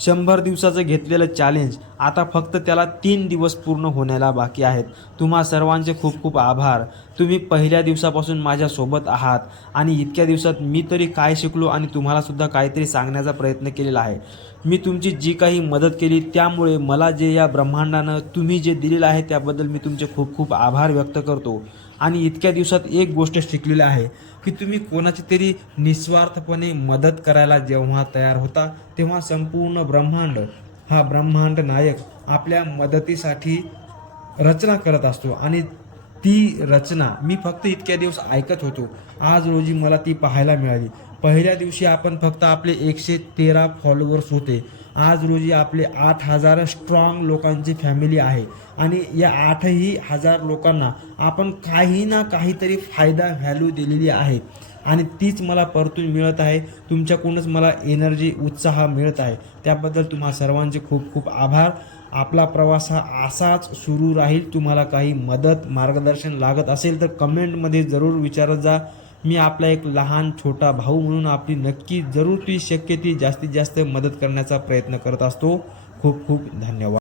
100 दिवसाचं घेतलेलं चॅलेंज आता फक्त त्याला 3 दिवस पूर्ण होण्याला बाकी आहेत. तुम्हा सर्वांचे खूप खूप आभार. तुम्ही पहिल्या दिवसापासून माझ्यासोबत आहात आणि इतक्या दिवसात मी तरी काय शिकलो आणि तुम्हालासुद्धा काहीतरी सांगण्याचा प्रयत्न केलेला आहे. मी तुमची जी काही मदत केली त्यामुळे मला जे या ब्रह्मांडानं तुम्ही जे दिलेलं आहे त्याबद्दल मी तुमचे खूप खूप आभार व्यक्त करतो. आणि इतक्या दिवसात एक गोष्ट शिकलेली आहे की तुम्ही कोणाची तरी निस्वार्थपणे मदत करायला जेव्हा तयार होता तेव्हा संपूर्ण ब्रह्मांड हा ब्रह्मांड नायक आपल्या मदतीसाठी रचना करत असतो आणि ती रचना मी फक्त इतक्या दिवस ऐकत होतो. आज रोजी मला ती पाहायला मिळाली. पहिल्या दिवशी आपण फक्त आपले 113 फॉलोअर्स होते. आज रोजी आपले 8,000 स्ट्रॉंग लोकांची फॅमिली आहे आणि या 8,000 लोकांना आपण काही ना काहीतरी फायदा व्हॅल्यू दिलेली आहे आणि तीच मला परतून मिळत आहे. तुमच्याकडूनच मला एनर्जी उत्साह मिळत आहे. त्याबद्दल तुम्हा सर्वांचे खूप खूप आभार. आपला प्रवास हा असाच सुरू राहील. तुम्हाला काही मदत मार्गदर्शन लागत असेल तर कमेंटमध्ये जरूर विचारत जा. मी आपला एक लहान छोटा भाऊ म्हणून आपली नक्की जरूर ती शक्य ती जास्तीत जास्त मदत करण्याचा प्रयत्न करत असतो. खूप खूप धन्यवाद.